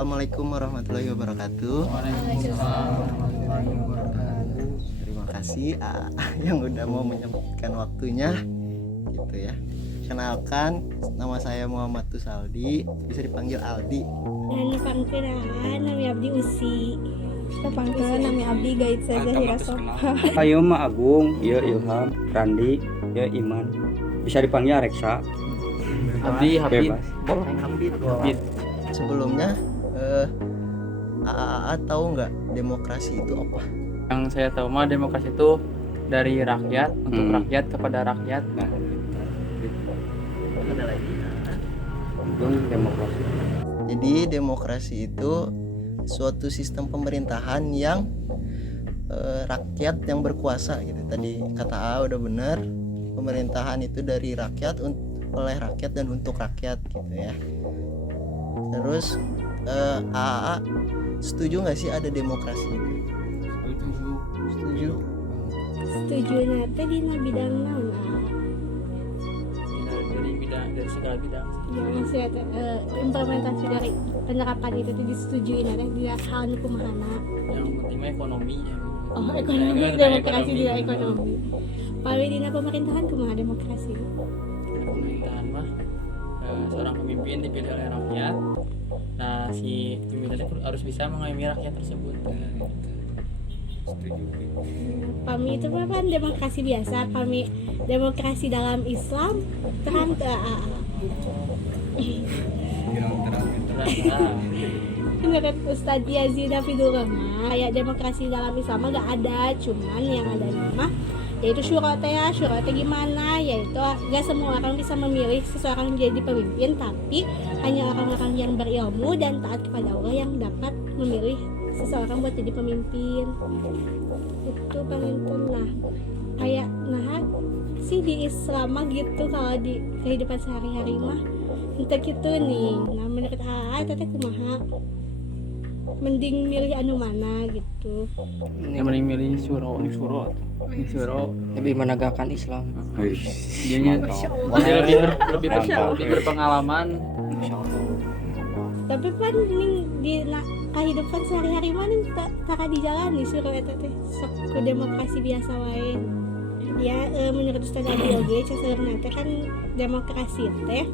Assalamualaikum warahmatullahi wabarakatuh. Terima kasih yang udah mau menyempatkan waktunya gitu ya. Kenalkan, nama saya Muhammad Tusaldi, bisa dipanggil Aldi. Dan pangkeran nami abdi Usi. Pangkeran nami abdi Gaid saja Hirasofa. Ayo mah Agung, ya Ilham, Randi, ya Iman. Bisa dipanggil Reksa. Abdi Habib. Habib. Sebelumnya AAA tahu nggak demokrasi itu apa? Yang saya tahu mah demokrasi itu dari rakyat untuk rakyat kepada rakyat. Nah, Ada lagi. demokrasi. Jadi demokrasi itu suatu sistem pemerintahan yang rakyat yang berkuasa gitu. Tadi kata A udah benar, pemerintahan itu dari rakyat, oleh rakyat dan untuk rakyat gitu ya. Terus AA setuju nggak sih ada demokrasi itu? Setuju. Setuju nate dina bidang naon? Dari segala bidang. Ya maksudnya implementasi dari penerapan itu disetujui nate di hal kumahana. Yang penting mah ekonomi. Oh, ekonomi, demokrasi di ekonomi. Pawi dina pemerintahan kumaha demokrasi? Pemerintahan mah seorang pemimpin dipilih oleh rakyat. Nah, si pemimpin harus bisa mengayomi rakyat tersebut. Pami itu apa kan demokrasi biasa, pami demokrasi dalam Islam terang ke AA. Menurut Ustadz Yazid Hafidul Rahman, kayak demokrasi dalam Islam gak ada, cuman yang ada nama yaitu syura gimana, yaitu gak semua orang bisa memilih seseorang menjadi pemimpin, tapi hanya orang-orang yang berilmu dan taat kepada Allah yang dapat memilih seseorang buat jadi pemimpin. Itu pemimpin lah kayak nah sih di Islam mah gitu, kalau di kehidupan sehari-hari mah entah gitu nih. Nah menurut teteh kumaha mending milih anu mana gitu. Yang mending milih syuro. Lebih menegakkan Islam. Dianya lebih berpengalaman. Tapi pan mending di kehidupan sehari-hari mana tak dijalani suruh eta teh sok ke demokrasi biasa wae. Ya menurut Ustaz Adi oge caseurna teh kan demokrasi teh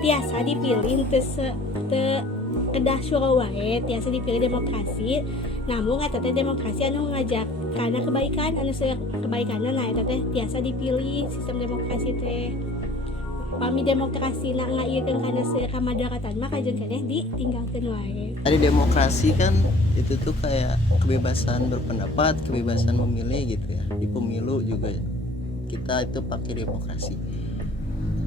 biasa dipilih teu kedah syura wae, tiasa dipilih demokrasi. Namun eta teh demokrasi anu ngajak kana kebaikan, anu seueur kebaikanna, nah eta teh tiasa dipilih sistem demokrasi teh. Pami demokrasi nak ngaieukeun kana seueur kamadaratan mah kajeng keneh ditinggalkeun wae. Tadi demokrasi kan itu tuh kayak kebebasan berpendapat, kebebasan memilih gitu ya. Di pemilu juga kita itu pakai demokrasi.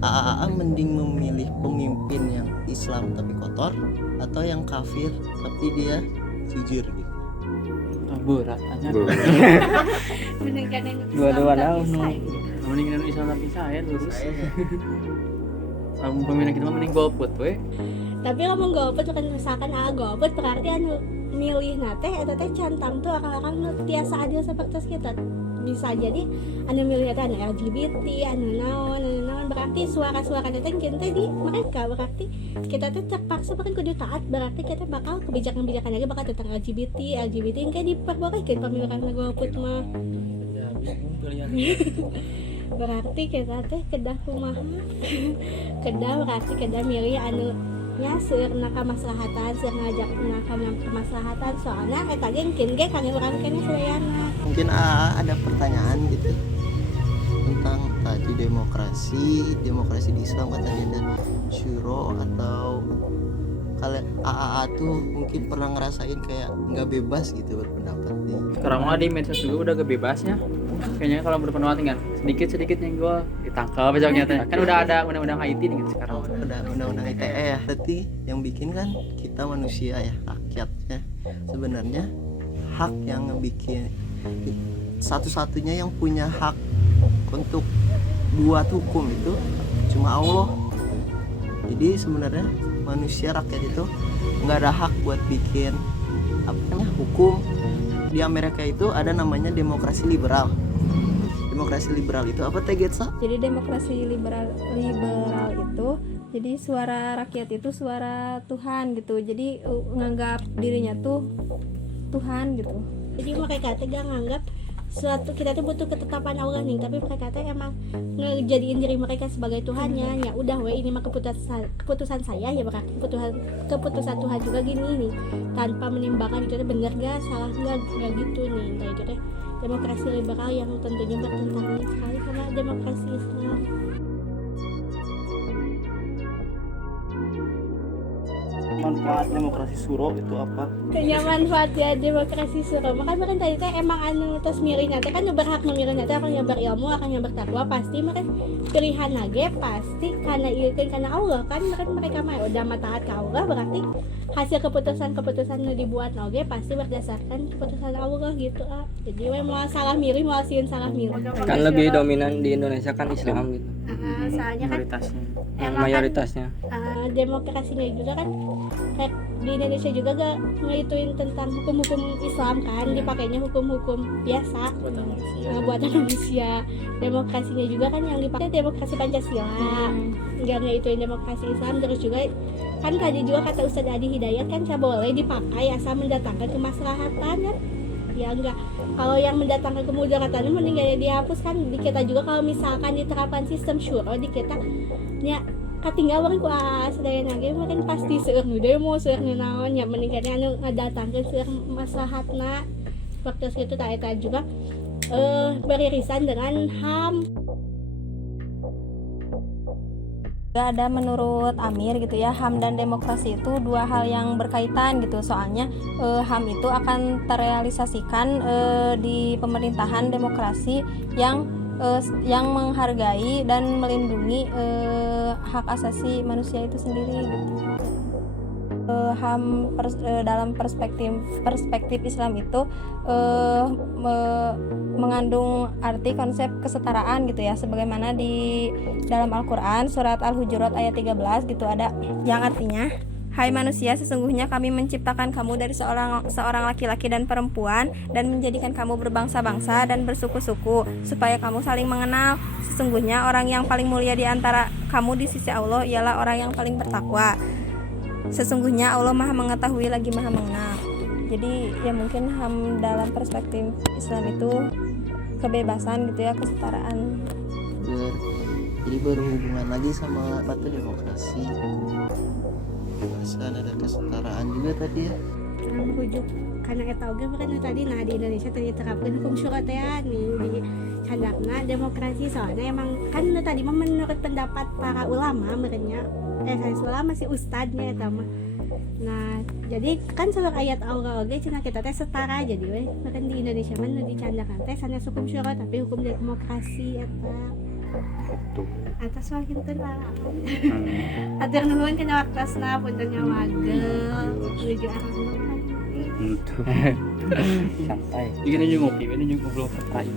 AAA mending memilih pemimpin yang Islam tapi kotor atau yang kafir tapi dia jujur gitu. Berat aja. Mending kan yang Dua-dua naon. Mending Islam tapi saya lurus. Pemimpin kita mah mending golput we. Tapi ngomong golput bukan misalkan golput berarti anu milih nate eta teh cantang tuh orang-orang nu tiasa adil seperti kita. Bisa jadi anu milih eta anu LGBT, anu naon berarti suara-suara teh teh di mereka, berarti kita teh terpaksa bahkan kudu taat, berarti kita bakal kebijakan-kebijakan lagi bakal tentang LGBT yang kayak diperbolehkan pemilihan golput mah. Ya bingung pilihan. Berarti kita teh kedah kumaha berarti kedah milih anu nya seueur kamaslahatan, seueur ngajak kamaslahatan, soalnya eta ge engkeun ge kana urang keneh sadayana. Mungkin ada pertanyaan gitu tentang tadi demokrasi di Islam katanya ada syuro, atau kalian AAA tuh mungkin pernah ngerasain kayak nggak bebas gitu berpendapat nih. Sekarang mah di medsos juga udah kebebasnya. Kayaknya kalau berpendapat kan sedikit yang gue ditangkap besoknya teh. Kan udah ada undang-undang IT nih sekarang. Udah undang-undang ITE ya. Berarti yang bikin kan kita manusia ya, rakyatnya. Sebenarnya hak yang ngebikin satu-satunya yang punya hak untuk buat hukum itu cuma Allah. Jadi sebenarnya manusia rakyat itu nggak ada hak buat bikin hukum. Di Amerika itu ada namanya demokrasi liberal. Demokrasi liberal itu apa teh Getsa? Jadi demokrasi liberal itu Jadi suara rakyat itu suara Tuhan gitu. Jadi nganggap dirinya tuh Tuhan gitu. Jadi mereka tuh gak nganggap suatu kita tuh butuh ketetapan Allah nih, tapi mereka tuh emang ngejadiin diri mereka sebagai Tuhannya. Ya udah we, ini mah keputusan saya ya, berarti keputusan Tuhan juga gini nih, tanpa menimbangkan itu tuh bener gak, salah gak gitu nih. Nah itu teh demokrasi liberal yang tentunya bertentangan sekali sama demokrasi Islam. Manfaat demokrasi suro itu apa? Kayaknya manfaat ya demokrasi suruh. Makanya kan tadi teh emang anu terus milihnya teh kan berhak memilihnya teh akan yang berilmu, akan yang bertakwa, pasti makan pilihan lagi pasti karena ieukeun karena Allah kan mereka mah udah taat ke Allah, berarti hasil keputusan yang dibuat oge pasti berdasarkan keputusan Allah gitu ah. Jadi we mau salah milih mau sieun salah milih. Kan lebih dominan di Indonesia kan Islam gitu. Soalnya kan Mayoritasnya. emang Mayoritasnya. kan demokrasinya juga kan kayak di Indonesia juga gak ngituin tentang hukum-hukum Islam kan, dipakainya hukum-hukum biasa buatan manusia. Demokrasinya juga kan yang dipakai demokrasi Pancasila, nggak ngituin demokrasi Islam. Terus juga kan tadi juga kata Ustadz Adi Hidayat kan saya boleh dipakai asal mendatangkan kemaslahatan kan. Ya enggak, kalau yang mendatangkan kemudaratan mending gak dihapus kan. Di kita juga kalau misalkan diterapkan sistem syuro di kita ya katinggal orang ku sadaya nage mungkin pasti seueur nu deui mau seueur nu naon nya mending kana anu ngadatangkeun seueur maslahatna. Waktu itu tak eta juga beririsan dengan HAM. Ada menurut Amir gitu ya, HAM dan demokrasi itu dua hal yang berkaitan gitu. Soalnya HAM itu akan terrealisasikan di pemerintahan demokrasi yang menghargai dan melindungi hak asasi manusia itu sendiri gitu. HAM dalam perspektif Islam itu mengandung arti konsep kesetaraan gitu ya, sebagaimana di dalam Al-Qur'an surat Al-Hujurat ayat 13 gitu ada yang artinya, hai manusia, sesungguhnya kami menciptakan kamu dari seorang laki-laki dan perempuan dan menjadikan kamu berbangsa-bangsa dan bersuku-suku supaya kamu saling mengenal. Sesungguhnya orang yang paling mulia di antara kamu di sisi Allah ialah orang yang paling bertakwa. Sesungguhnya Allah Maha mengetahui lagi Maha mengenal. Jadi ya mungkin HAM dalam perspektif Islam itu kebebasan gitu ya, kesetaraan. Jadi berhubungan lagi sama apa tuh demokrasi. Kan ada kesetaraan juga tadi ya. Rujuk karena eta oge kan tadi nah di Indonesia tadi diterapkan hukum syuro teh nih di handapna demokrasi. Soalnya emang kan tadi mah menurut pendapat para ulama merenya ulama si ustadznya eta mah. Nah, jadi kan seluruh ayat Allah oge cenah kita teh setara, jadi we kan di Indonesia mah nu dicandakan teh sanes hukum syuro tapi hukum demokrasi eta. Atas wakinten lah. Atur nuhun kana waktosna punten ngawagel menuju arah Santai. Ini juga ngopi, ini juga ngobrol terkait.